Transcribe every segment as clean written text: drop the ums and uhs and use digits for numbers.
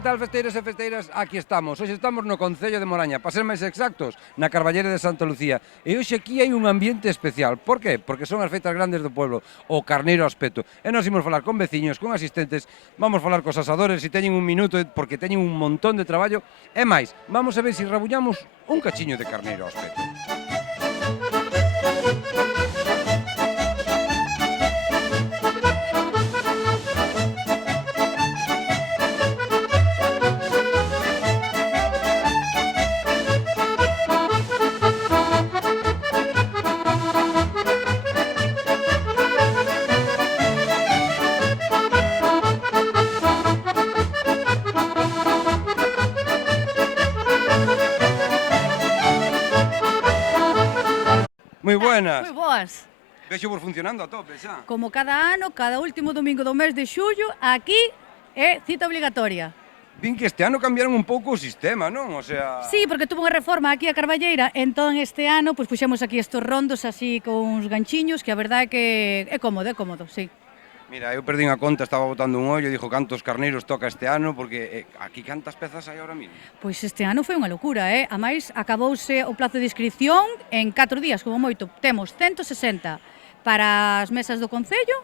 Que tal, festeiros e festeiras? Aquí estamos. Hoxe estamos no Concello de Moraña, para ser máis exactos, na Carballera de Santa Lucía. E hoxe aquí hai un ambiente especial. Por qué? Porque son as feitas grandes do pueblo, o carneiro ao espeto. E nós imos falar con veciños, con asistentes, vamos falar cos asadores, se teñen un minuto, porque teñen un montón de traballo. E máis, vamos a ver se rabuñamos un cachiño de carneiro ao espeto. Moi buenas. Moi boas. Vexo vos funcionando a tope xa. Como cada ano, cada último domingo do mes de xullo, aquí é cita obligatoria. Vin que este ano cambiaron un pouco o sistema, non? O sea... Sí, porque tuvo unha reforma aquí a Carballeira, entón este ano pois puxemos aquí estes rondos así con uns ganchiños, que a verdade é que é cómodo, sí. Mira, eu perdín a conta, estaba botando un ollo e dixo cantos carneiros toca este ano, porque aquí cantas pezas hai ahora mismo? Pois este ano foi unha locura, A máis, acabouse o plazo de inscripción en 4 días, como moito. Temos 160 para as mesas do Concello,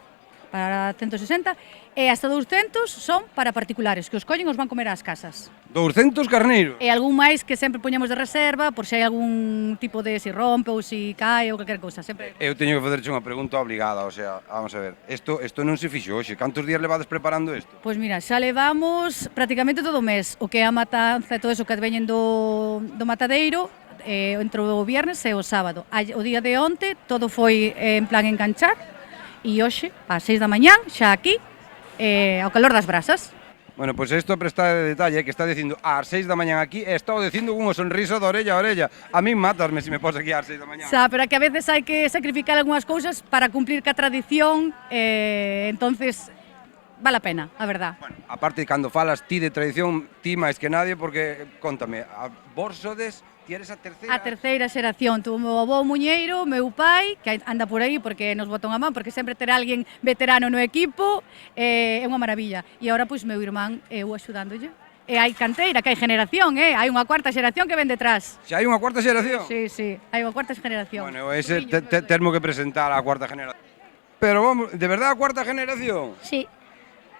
para 160, e hasta 200 son para particulares, que os collen os van comer ás casas. 200 carneiros? E algún máis que sempre poñemos de reserva, por se hai algún tipo de si rompe ou si cae ou calquer cousa, sempre. Eu teño que facerche unha pregunta obligada, o sea, vamos a ver, isto non se fixo hoxe, cantos días levades preparando isto? Pois mira, xa levamos prácticamente todo o mes, o que é a matanza e todo eso que veñen do matadeiro, entre o viernes e o sábado. O día de onte todo foi en plan enganchar, e hoxe, ás 6 da mañán, xa aquí, ao calor das brasas. Bueno, pois isto é prestar de detalle, que está dicindo ás 6 da mañán aquí, e está dicindo cunha sonrisa de orella a orella. A min matasme se me pos aquí ás 6 da mañán. Xa, pero é que a veces hai que sacrificar algunhas cousas para cumplir ca tradición, entonces vale a pena, a verdad. Bueno, aparte, cando falas ti de tradición, ti máis que nadie, porque, contame, vos sodes, ti eres a terceira... A terceira xeración, tu meu avó Muñeiro, meu pai, que anda por aí porque nos botan a man, porque sempre ter alguén veterano no equipo, é unha maravilla. E agora, pois, meu irmán, eu axudándolle. E hai canteira, que hai generación, hai unha cuarta xeración que ven detrás. Xa hai unha cuarta xeración? Sí, sí, hai unha cuarta xeración. Bueno, ese termo que presentar a cuarta generación. Pero vamos, de verdad a cuarta generación? Sí,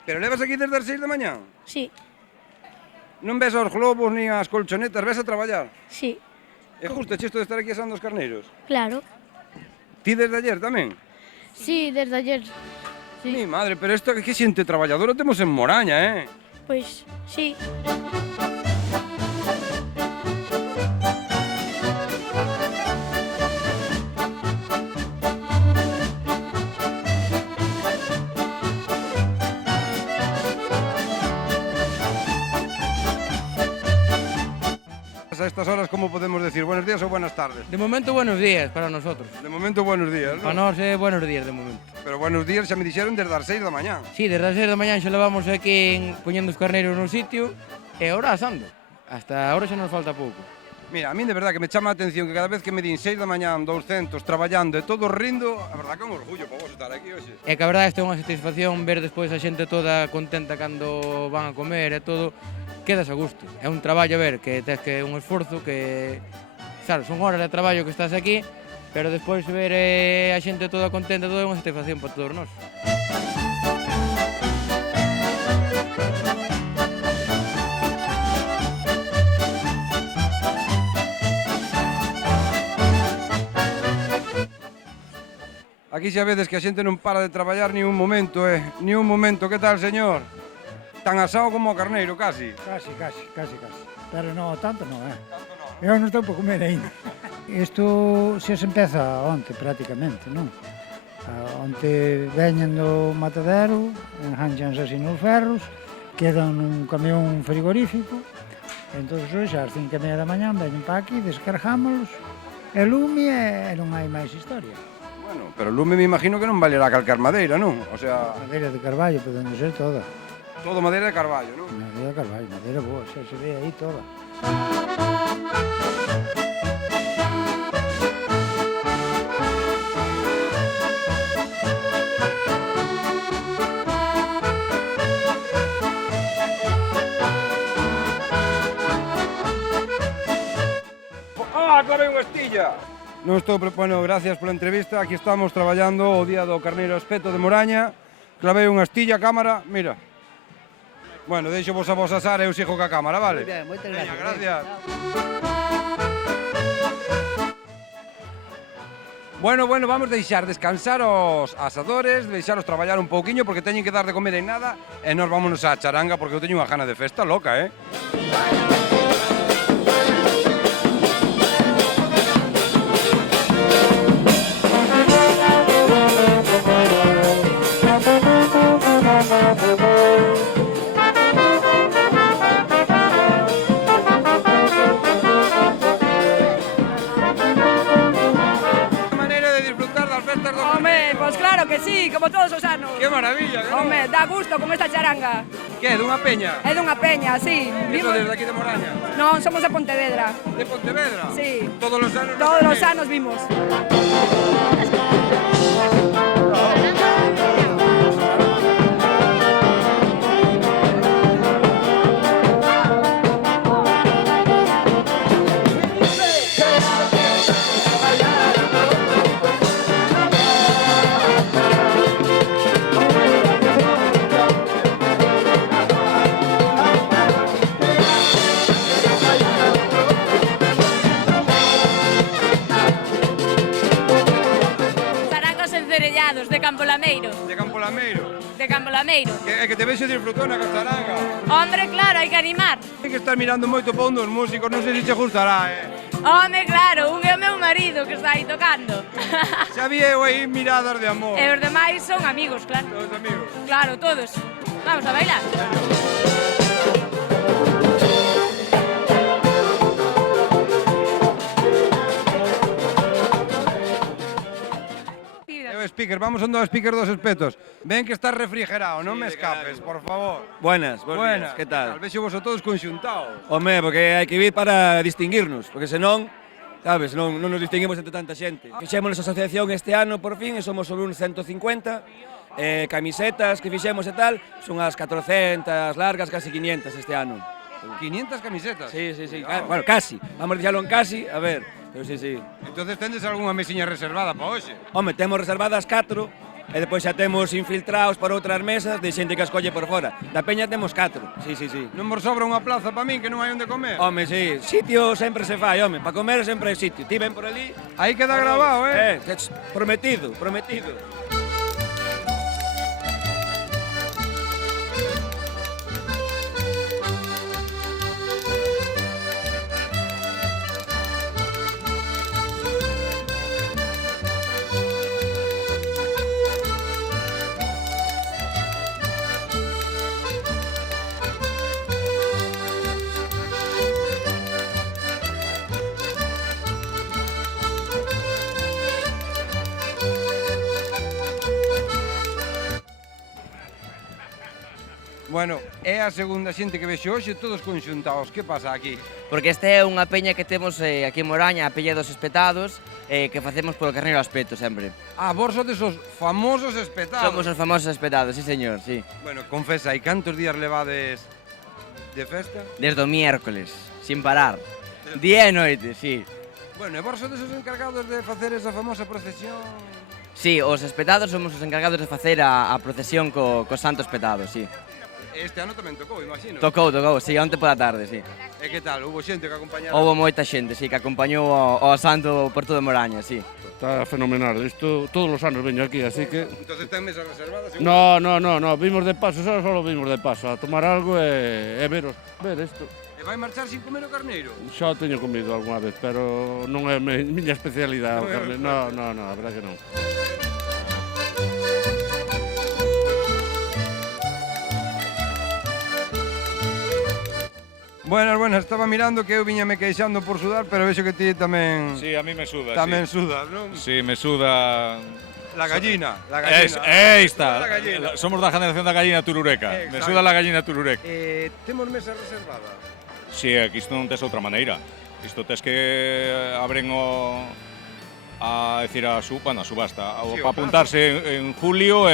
Pero levas aquí desde as 6 da mañán? sí, Non ves aos globos nin as colchonetas, ves a traballar? sí, É justo isto de estar aquí asando os carneiros? claro. Ti desde ayer tamén? Sí, desde ayer. Sí. Mi madre, pero isto que xente traballadora temos en Moraña, Pois, sí. A estas horas, como podemos decir? Buenos días ou buenas tardes? De momento, buenos días para nosotros. De momento, buenos días, Para ¿no? nós é buenos días de momento. Pero buenos días xa me dixeron desde as 6 da mañán. Sí, desde as 6 da mañán xa levamos aquí poñendo os carneiros no sitio e ahora asando. Hasta ahora xa nos falta pouco. Mira, a mí de verdad que me chama a atención que cada vez que me din 6 da mañán, 200, traballando e todo rindo, a verdad que é un orgullo para vos estar aquí hoxe. E que a verdade isto é unha satisfacción ver despois a xente toda contenta cando van a comer e todo. Quedas a gusto. É un traballo, a ver, que tes que un esforzo que... Claro, son horas de traballo que estás aquí, pero despois ver a xente toda contenta, todo é unha satisfacción para todos nós. Aquí xa vedes que a xente non para de traballar ni un momento, ni un momento. Que tal, señor? Tan asado como o carneiro, casi. Casi. Pero no, tanto non, Eu non estou por comer ainda. Isto xa se empeza onte, prácticamente, non? Onte veñen do matadero, enganchanse así nos ferros, quedan nun camión frigorífico, entón hoxe ás 5:30 da mañán veñen para aquí, descargámolos, e lume e non hai máis historia. Bueno, pero o lume me imagino que non valerá calcar madeira, non? O sea, Madeira de carballo, podendo ser toda. todo madeira de carballo, non? Madeira de carballo, madeira boa, xa se ve aí toda. maravilla. Non estou, bueno, gracias pola entrevista. Aquí estamos traballando o día do carneiro espeto de Moraña. Clavei unha astilla, cámara, mira. Bueno, deixo vos a vos asar e eu sigo ca cámara, vale? Moi ben, moitas Veña, gracias. Bueno, vamos deixar descansar os asadores, deixaros traballar un pouquiño porque teñen que dar de comer en nada e nós vámonos á charanga porque eu teño unha gana de festa loca, Claro que sí, como todos os anos. Que maravilla, que Home, dá gusto con esta charanga. Que, dunha peña? É dunha peña, sí. Iso desde aquí de Moraña? Non, somos de Pontevedra. De Pontevedra? Sí. Todos os anos? Todos os anos vimos. De Campo Lameiro. De Campo Lameiro? De Campo Lameiro. Que te vexo disfrutona con charanga. Hombre, claro, hai que animar. Hai que estar mirando moito pa un dos músicos, non sei se che gustará, Home, claro, un é o meu marido que está aí tocando. Xa vi eu aí miradas de amor. E os demais son amigos, claro. Todos amigos. Claro, todos. Vamos a bailar. Speaker, vamos onda ao speaker dos espetos. Ven que estás refrigerado, non me escapes, por favor. Buenas, días, que tal? Vexo vos a todos conxuntados. Home, porque hai que vir para distinguirnos, porque senón, sabes, non nos distinguimos entre tanta xente. Fixemos esa asociación este ano, por fin, e somos sobre uns 150, camisetas que fixemos e tal, son as 400 largas, casi 500 este ano. 500 camisetas? Sí. Bueno, casi, vamos a dixalo en casi, a ver, pero sí. Entonces tendes algunha mesiña reservada para hoxe? Home, temos reservadas 4, e depois xa temos infiltrados para outras mesas de xente que escolle por fora. Da peña temos 4, sí. Non vos sobra unha plaza para min que non hai onde comer? Home, sí, sitio sempre se fai, home, para comer sempre hai sitio. Ti ven por ali... Aí queda grabado, Prometido. Bueno, é a segunda xente que vexo hoxe todos conxuntados. Que pasa aquí? Porque esta é unha peña que temos aquí en Moraña, a Peña dos Espetados, que facemos polo carneiro aspeto sempre. Vos sodes os famosos espetados. Somos os famosos espetados, sí señor, sí. Bueno, confesa, e cantos días levades de festa? Desde o miércoles, sin parar. Día e noite, sí. Bueno, e vos sodes os encargados de facer esa famosa procesión? Sí, os espetados somos os encargados de facer a procesión co santo espetado, sí. Este ano tamén tocou, imagino. Tocou, sí, onte pola tarde, sí. E que tal? Hubo xente que acompañara? Houve moita xente, sí, que acompañou ao santo por todo Moraña, sí. Está fenomenal, isto todos os anos veño aquí, así que... Entonces ten mesas reservadas? No, vimos de paso, solo vimos de paso, a tomar algo e ver isto. E vai marchar sin comer o carneiro? Xa o teño comido algunha vez, pero non é miña especialidade o carneiro. No, a verdade que non. Buenas, estaba mirando que eu viñame queixando por sudar, pero vexo que ti tamén... Sí, a mí me suda, tamén sí. sudas, non? Sí, me suda... La gallina. Aí está, somos da generación da gallina turureca. Me suda la gallina turureca. Temos mesa reservada? Sí, aquí isto non tes outra maneira. Isto tes que abren a subasta. Sí, para apuntarse en julio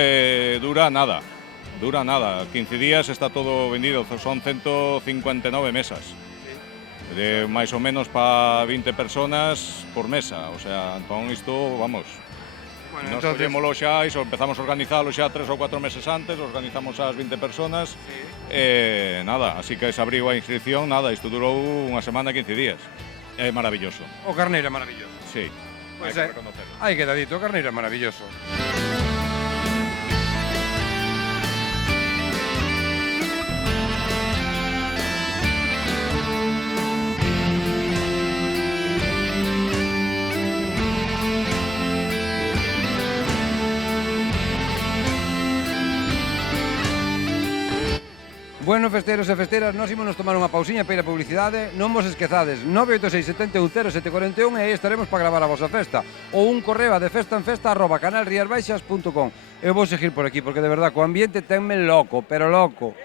dura nada. 15 días está todo vendido, son 159 mesas. de máis ou menos para 20 personas por mesa, o sea, entón isto, vamos, Bueno, nos entonces, collémolo xa, iso, empezamos a organizalo xa 3 ou 4 meses antes, organizamos as 20 personas, nada, así que se abriu a inscripción, nada, isto durou unha semana e 15 días. É maravilloso, o carneiro é maravilloso. sí, Pois hai é, que reconocerlo. hai que dadito, o carneiro é maravilloso. Bueno, festeiros e festeiras, nós ímonos tomar unha pausiña para ir a publicidade, non vos esquezades, 986 71 0741 e aí estaremos para gravar a vosa festa, ou un correo a defestanfesta@canalriasbaixas.com. Eu vou seguir por aquí, porque de verdad, co ambiente tenme loco, pero loco.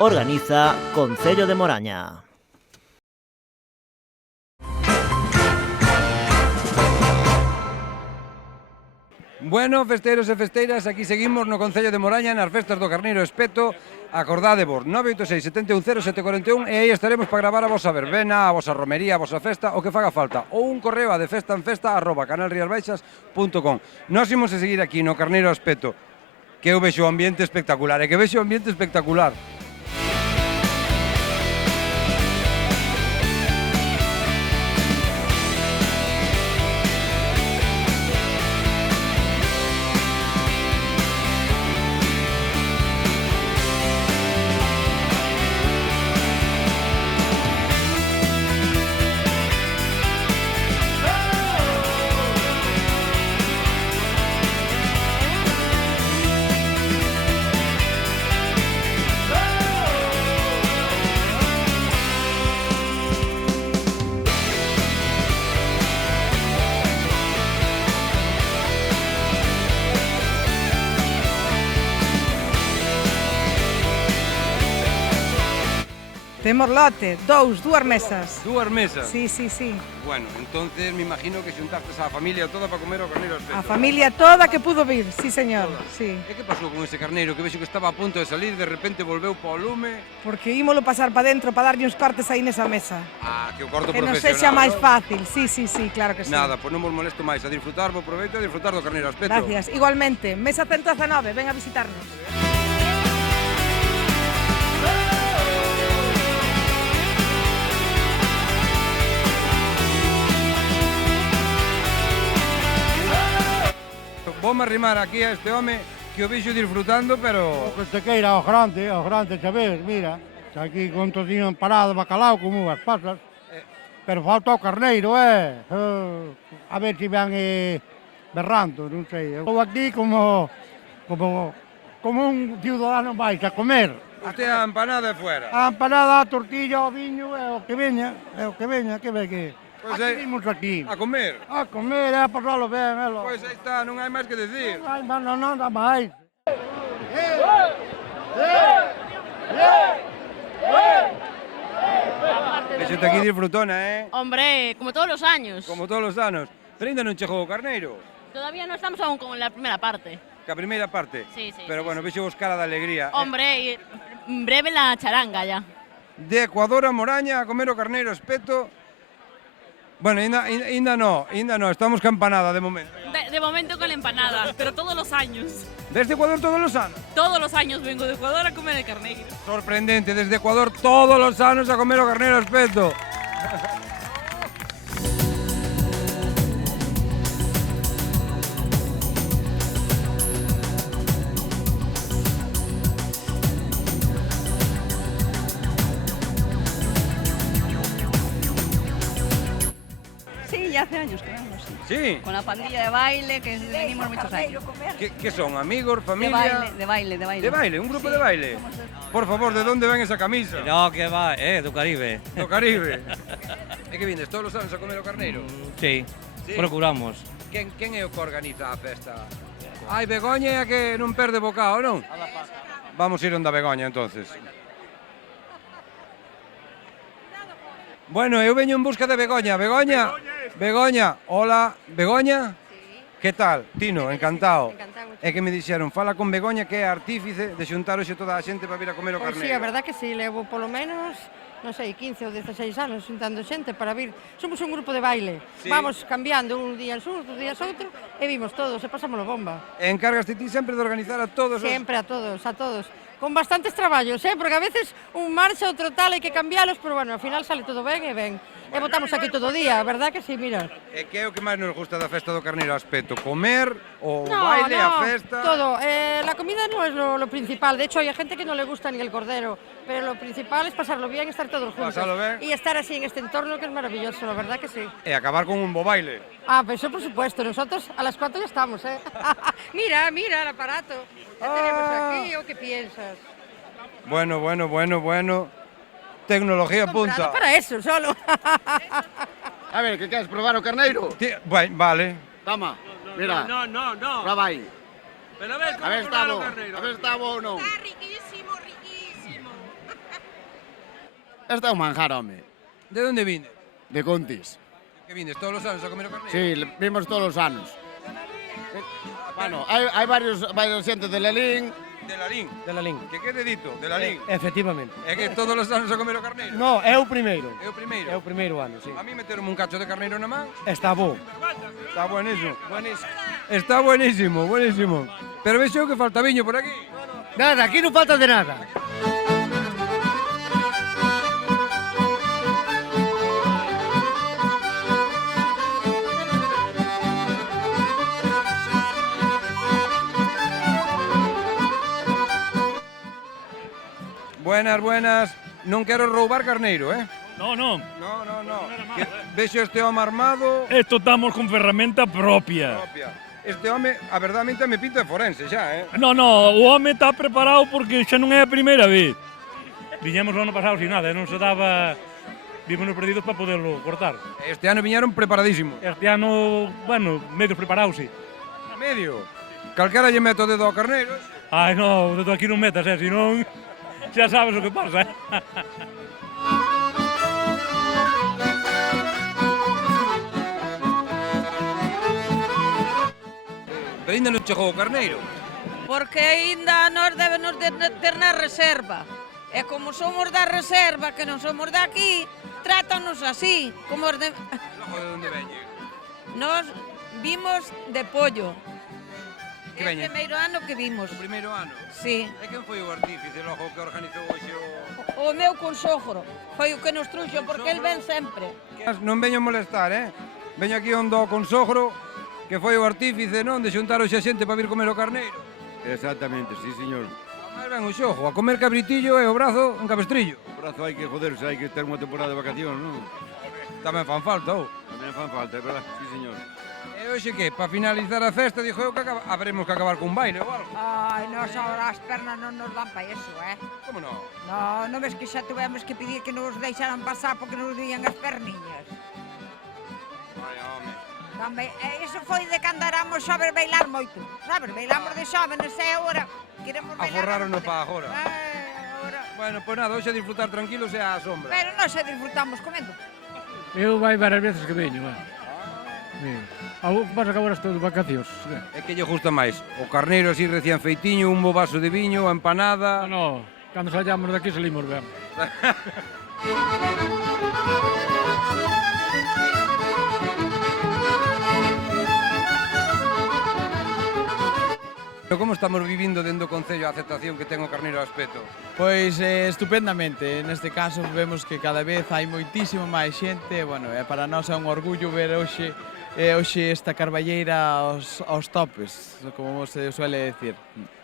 Organiza Concello de Moraña. Bueno, festeiros e festeiras, aquí seguimos no Concello de Moraña nas festas do Carneiro Espeto. Acordádevos, 986 71 0741 e aí estaremos para gravar a vosa verbena, a vosa romería, a vosa festa, o que faga falta. Ou un correo a defestanfesta@canalriasbaixas.com. Nós imos a seguir aquí no Carneiro Espeto, que eu vexo o ambiente espectacular, e que vexo o ambiente espectacular. Temos lote, dúas mesas. Dúas mesas. Sí, sí, sí. Bueno, entonces me imagino que xuntastes a familia toda para comer o Carneiro Espeto. A familia toda que pudo vir, sí, señor. Sí. E que pasou con ese carneiro que vexo que estaba a punto de salir, de repente volveu para o lume? Porque ímolo pasar para dentro para darlle uns cortes aí nesa mesa. Ah, que o corto Que non profesional. sexa máis ¿no? fácil. Sí, sí, sí, claro que sí. Nada, pois non vos molesto máis, a disfrutar, vos proveito a disfrutar do Carneiro Espeto. Gracias. Igualmente, mesa 119, ven a visitarnos. Vou-me arrimar aquí a este home que o vexo disfrutando, pero... Que te queira ao grande, xa ves, mira. Xa aquí con tocino empanado, bacalao, como unhas pasas. Pero falta o carneiro, a ver se van berrando, non sei. Estou aquí como un ciudadano máis a comer. Usted a empanada é fuera. A empanada, a tortilla, o viño, o que veña, que ve que... Pois aquí vimos aquí. A comer. A comer, a pasalo ben, Pois aí está, non hai máis que decir. Non dá máis. Vexote aquí disfrutona, Hombre, como todos los años. Como todos os anos. Pero ainda non chegou o carneiro. Todavía no estamos aún con la primera parte. Que a primeira parte. Sí, sí. Pero sí, bueno, sí. vexo vos cara de alegría. Hombre, y en breve la charanga ya. De Ecuador a Moraña a comer o Carneiro Espeto. Bueno, ainda no, estamos campanada de momento. De momento con la empanada, pero todos los años. Desde Ecuador todos los anos. Todos los años vengo de Ecuador a comer el carneiro. Sorprendente, desde Ecuador todos los anos a comer o Carneiro Espeto. Sí, ya hace años que vamos. Sí. Con la pandilla de baile, que venimos muchos años. ¿Qué son? ¿Amigos? ¿Familia? De baile. ¿De baile? ¿Un grupo de baile? Por favor, ¿de dónde ven esa camisa? No, que va, do Caribe. Do Caribe. É que vienes todos os anos a comer o carneiro? Sí, Sí. procuramos. Quen é o que organiza a festa? Ai, Begoña é a que non perde bocado, non? Vamos ir onde a Begoña, entonces. Bueno, eu veño en busca de Begoña. Begoña, hola. Begoña? Sí. Que tal? Tino, encantado. Encantado. É que me dixeron, fala con Begoña que é artífice de xuntar hoxe toda a xente para vir a comer o Pois carneiro. sí, a verdad que sí, levo polo menos, non sei, 15 ou 16 anos xuntando xente para vir. Somos un grupo de baile. Sí. Vamos cambiando un día uns, outros días outro, e vimos todos, e pasámoslo bomba. E encargaste ti sempre de organizar a todos os... Sempre a todos, a todos. Con bastantes traballos, porque a veces un marcha, outro tal, hai que cambialos, pero bueno, ao final sale todo ben e ben. E botamos aquí todo o día, a verdad que sí, mira. E que é o que máis nos gusta da festa do carneiro aspecto? Comer, o baile, a festa? Todo. La comida no es lo principal. De hecho, hay gente que no le gusta ni el cordero. Pero lo principal es pasarlo bien, estar todos juntos. Pasarlo bien. Y estar así en este entorno que es maravilloso, la verdad que sí. E acabar con un bo baile. Ah, pues eso por supuesto. Nosotros a las 4 ya estamos, ¿eh? Mira, mira el aparato. ¿Qué tenemos aquí o qué piensas? Bueno. Tecnología punta. Para eso, solo. A ver, que queres probar o carneiro? Vale. Toma, mira. No. Prova aí. Pero a ver, A ver, está probar o bo. carneiro. A ver, está bo ou non. Está riquísimo, riquísimo. Este é un manjar, home. De onde vinde? De Contis. Que vindes todos os anos a comer o carneiro? Sí, vimos todos os anos. Bueno, hai varios xente de Lelín. De Lalín. De Lalín. Que quede dito, de Lalín. Efectivamente. É que todos os anos a comer o carneiro? No, é o primeiro. É o primeiro? É o primeiro ano, sí. A mí meteron un cacho de carneiro na man. Está bo. Está buenísimo. Está buenísimo. Pero vexo que falta viño por aquí. Nada, aquí non falta de nada. Buenas. Non quero roubar carneiro, eh? No. No. Que vexo este home armado. Esto estamos con ferramenta propia. Este home, a verdadmente, me pinta de forense xa, eh? No, o home está preparado porque xa non é a primeira vez. Viñemos o ano pasado sin nada, non se daba... Vímonos perdidos para poderlo cortar. Este ano viñeron preparadísimos. Este ano, bueno, medio preparados, sí. Medio? Calquera lle meto o dedo ao carneiro, ese? Ai, no, de aquí non metas, senón... Xa sabes o que pasa, Pero ainda non chegou o carneiro. Porque aínda nos debenos de ter na reserva. E como somos da reserva, que non somos de aquí, trátanos así, como os de... Logo de onde veñen? Nos vimos de pollo. Que É o veñen? primeiro ano que vimos. O primeiro ano? Sí. E quen foi o artífice logo que organizou hoxe O meu consogro foi o que nos truxo, porque el ven sempre. Non veño molestar, eh? Veño aquí onde o consogro, que foi o artífice, non? De xuntar hoxe a xente para vir comer o carneiro. Exactamente, sí, señor. Máis ben o xojo, a comer cabritillo e o brazo en cabestrillo. O brazo hai que joderse, hai que ter unha temporada de vacacións, non? Tamén fan falta, ou? Tamén fan falta, é verdad, sí, señor. E hoxe que, para finalizar a festa, dixo eu que habremos que acabar cun baile ou algo. Ai, nos ahora as pernas non nos dan para eso, Como non? No, non ves que xa tuvemos que pedir que nos deixaran pasar porque nos dían as perniñas. Ai, home. Tamén, iso foi de cando éramos xoves bailar moito, sabes? Bailamos de xoves, e agora queremos bailar... Aforrarono para agora. Agora... Bueno, pois nada, hoxe a disfrutar tranquilos e á sombra. Pero nós xa disfrutamos comendo. Eu vai varias veces que veño, Algo que pasa que agora estou de vacacións. É que lle gusta máis? O carneiro así recién feitiño, un bo vaso de viño, a empanada... No, cando saíamos daqui salimos ben. Como estamos vivindo dentro do Concello a aceptación que ten o carneiro a aspecto? Pois estupendamente, neste caso vemos que cada vez hai moitísimo máis xente, bueno, para nós é un orgullo ver hoxe esta carballeira aos topes, como se suele decir.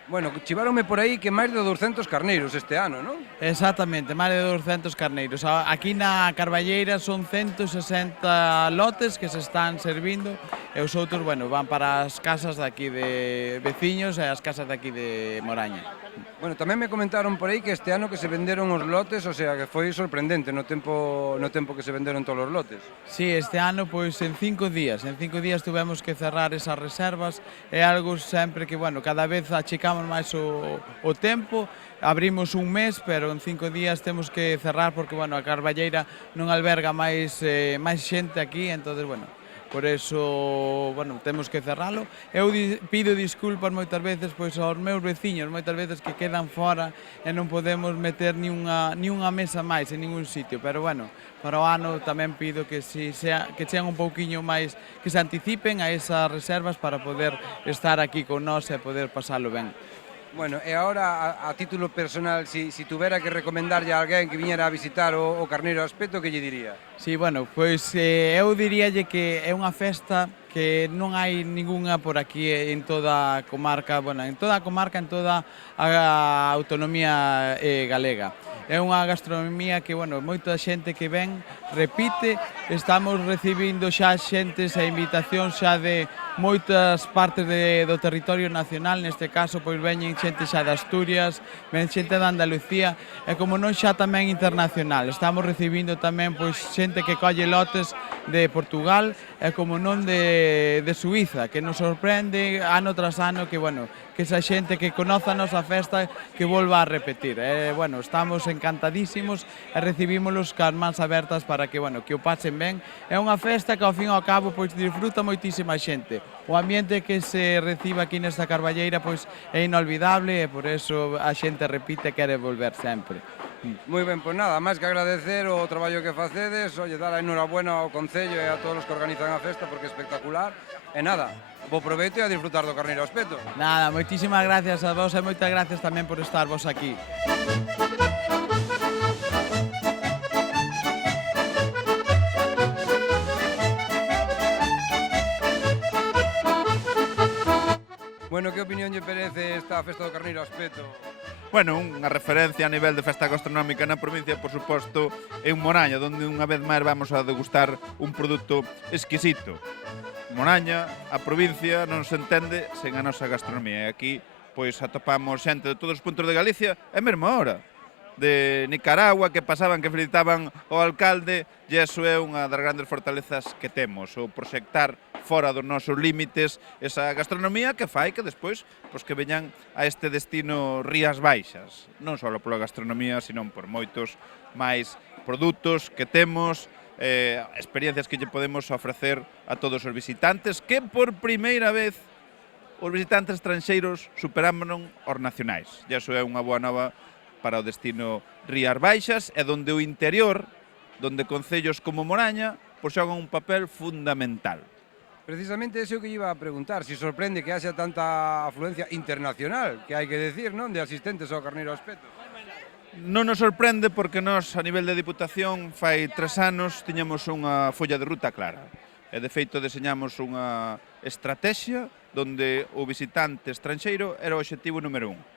Bueno, chiváronme por aí que máis de 200 carneiros este ano, non? Exactamente, máis de 200 carneiros. Aquí na Carballeira son 160 lotes que se están servindo e os outros, bueno, van para as casas daqui de veciños e as casas daqui de Moraña. Bueno, tamén me comentaron por aí que este ano que se venderon os lotes, o sea, que foi sorprendente no tempo que se venderon todos os lotes. Sí, este ano, pois, en 5 días tuvemos que cerrar esas reservas, é algo sempre que, bueno, cada vez achicamos máis o tempo, abrimos un mes, pero en 5 días temos que cerrar porque, bueno, a Carballeira non alberga máis xente aquí, entonces, bueno, por eso, bueno, temos que cerralo. Eu pido disculpas moitas veces pois aos meus veciños, moitas veces que quedan fora e non podemos meter ni unha mesa máis en ningún sitio, pero bueno, para o ano tamén pido que que sean un pouquiño máis, que se anticipen a esas reservas para poder estar aquí con nós e poder pasalo ben. Bueno, e agora, a título personal, si tuvera que recomendarlle a alguén que viñera a visitar o Carneiro Aspeto, que lle diría? Sí, bueno, pois eu diríalle que é unha festa que non hai ningunha por aquí en toda a comarca, bueno, en toda a comarca, en toda a autonomía galega. É unha gastronomía que, bueno, moita xente que ven repite, estamos recibindo xa xentes e invitacións xa de moitas partes do territorio nacional, neste caso pois veñen xente xa de Asturias, ven xente de Andalucía e como non xa tamén internacional. Estamos recibindo tamén pois xente que colle lotes de Portugal e como non de Suiza, que nos sorprende ano tras ano que, bueno, que esa xente que conoza a nosa festa que volva a repetir. Bueno, estamos encantadísimos e recibímolos cas mans abertas para que, bueno, que o pasen ben. É unha festa que ao fin e ao cabo pois disfruta moitísima xente. O ambiente que se recibe aquí nesta Carballeira pois é inolvidable e por eso a xente repite e quere volver sempre. Moi ben, pois nada, máis que agradecer o traballo que facedes, olle, dar a enhorabuena ao Concello e a todos os que organizan a festa porque é espectacular. E nada, bo proveito e a disfrutar do Carneiro Aspeto. Nada, moitísimas gracias a vos e moitas gracias tamén por estar vos aquí. Bueno, que opinión lle merece esta festa do Carneiro Aspeto? Bueno, unha referencia a nivel de festa gastronómica na provincia, por suposto, é un Moraña, onde unha vez máis vamos a degustar un produto exquisito. Moraña, a provincia, non se entende sen a nosa gastronomía. E aquí, pois, atopamos xente de todos os puntos de Galicia, e mesmo ahora, de Nicaragua, que pasaban, que felicitaban ao alcalde, e iso é unha das grandes fortalezas que temos, o proxectar fora dos nosos límites esa gastronomía que fai que despois pois, que veñan a este destino Rías Baixas, non só pola gastronomía, sino por moitos máis produtos que temos, experiencias que lle podemos ofrecer a todos os visitantes, que por primeira vez os visitantes estranxeiros superámonos os nacionais. E iso é unha boa nova para o destino Rías Baixas, e donde o interior, donde concellos como Moraña, pois xogan un papel fundamental. Precisamente eso que iba a preguntar, si sorprende que haxa tanta afluencia internacional, que hai que decir, non, de asistentes ao Carneiro Aspeto. Non nos sorprende porque nós, a nivel de Diputación, fai 3 anos tiñamos unha folla de ruta clara. E, de feito, deseñamos unha estrategia onde o visitante estranxeiro era o obxectivo número 1.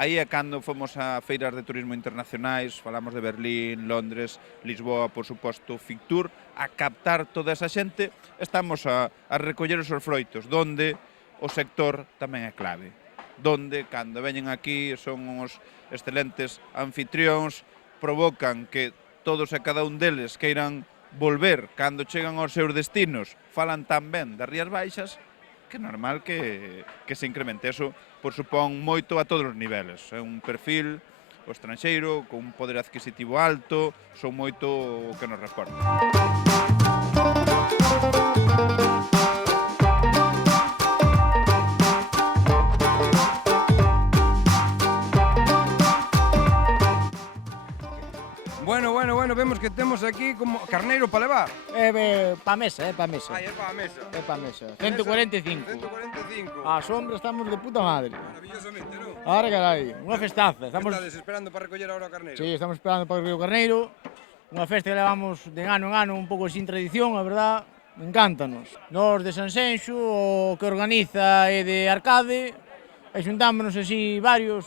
Aí é cando fomos a feiras de turismo internacionais, falamos de Berlín, Londres, Lisboa, por suposto, Fictur, a captar toda esa xente, estamos a recoller os froitos, donde o sector tamén é clave. Donde, cando veñen aquí, son uns excelentes anfitrións, provocan que todos e cada un deles queiran volver cando chegan aos seus destinos, falan tan ben das Rías Baixas, que é normal que se incremente. Eso, por supón, moito a todos os niveles. É un perfil, o estranxeiro, con un poder adquisitivo alto, son moito o que nos reporta. Bueno, vemos que temos aquí como carneiro para levar. Pa mesa, pa mesa. Ai, é para a mesa. É pa mesa. 145. 145. A sombra estamos de puta madre. Maravillosamente, non? Ahora, carai, unha festaza. Estades esperando para recoller ahora o carneiro? Sí, estamos esperando para recoller o carneiro. Unha festa que levamos de ano en ano un pouco sin tradición, a verdad, encántanos. Nos de Sanxenxo, o que organiza é de Arcade, e xuntámonos así varios,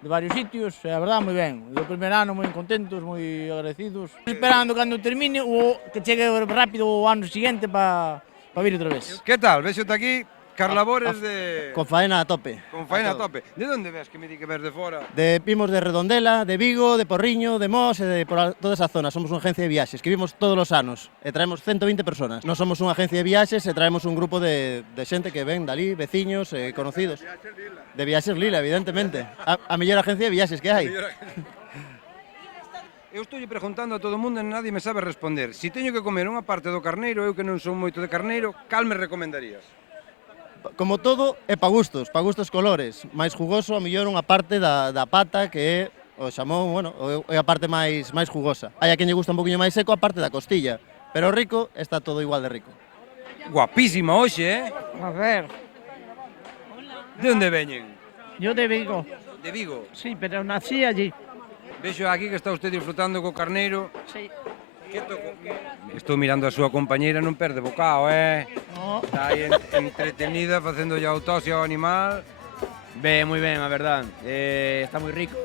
de varios sitios, e a verdad, moi ben. Do primeiro ano moi contentos, moi agradecidos. Esperando cando termine o que chegue rápido o ano seguinte para vir outra vez. Que tal? Vexote aquí, carlabores de... Con faena a tope. Con faena a tope. De onde ves que me di que ves de fora? De Pimos de Redondela, de Vigo, de Porriño, de Mos e de toda esa zona. Somos unha agencia de viaxes que vimos todos os anos e traemos 120 personas. Nós somos unha agencia de viaxes e traemos un grupo de xente que ven dali, veciños e conocidos. De Viaxes Lila, evidentemente. A mellor agencia de viaxes que hai. Eu estou preguntando a todo o mundo e nadie me sabe responder. Si teño que comer unha parte do carneiro, eu que non son moito de carneiro, cal me recomendarías? Como todo, é pa gustos colores. Mais jugoso, a mellor unha parte da pata que é o xamón, bueno, é a parte máis jugosa. Hai a quen lle gusta un poquinho máis seco a parte da costilla, pero rico está todo igual de rico. Guapísima hoxe, A ver, De onde veñen? yo de Vigo. De Vigo. Sí, pero nací allí. Vexo aquí que está usted disfrutando co carneiro. Sí. Estou mirando a súa compañeira, non perde bocado, No. Está aí entretenida, facendo autopsia ao animal. Moi ben, a verdad. Está moi rico.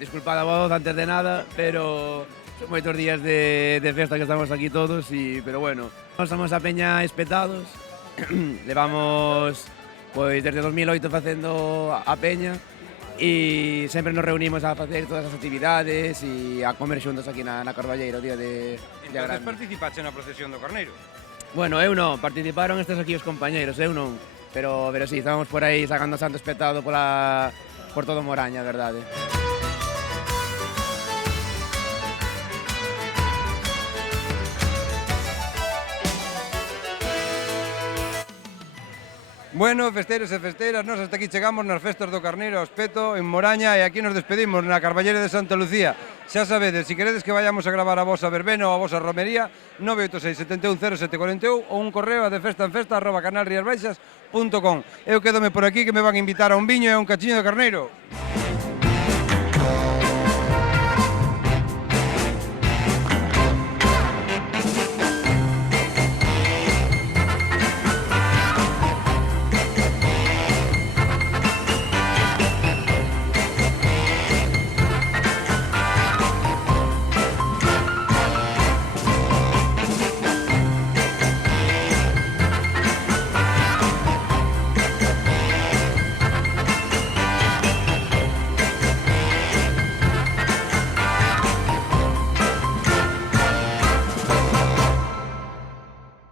Disculpad a voz antes de nada, pero son moitos días de festa que estamos aquí todos, pero bueno. Nós somos a Peña Espetados. Levamos pois desde 2008 facendo a Peña e sempre nos reunimos a facer todas as actividades e a comer xuntos aquí na Carballeira o día de Entonces Grande. participaste na procesión do carneiro? Bueno, eu non, participaron estes aquí os compañeiros, eu non. Pero sí, estábamos por aí sacando santo espetado por todo Moraña, a verdade. Bueno, festeiros e festeiras, nós hasta aquí chegamos nas festas do Carneiro ao Espeto en Moraña e aquí nos despedimos na Carballeira de Santa Lucía. Xa sabedes, se queredes que vayamos a gravar a vosa verbena ou a vosa romería, 986 71 0741 ou un correo a defestanfesta@canalriasbaixas.com. Eu quédome por aquí que me van a invitar a un viño e a un cachiño de carneiro.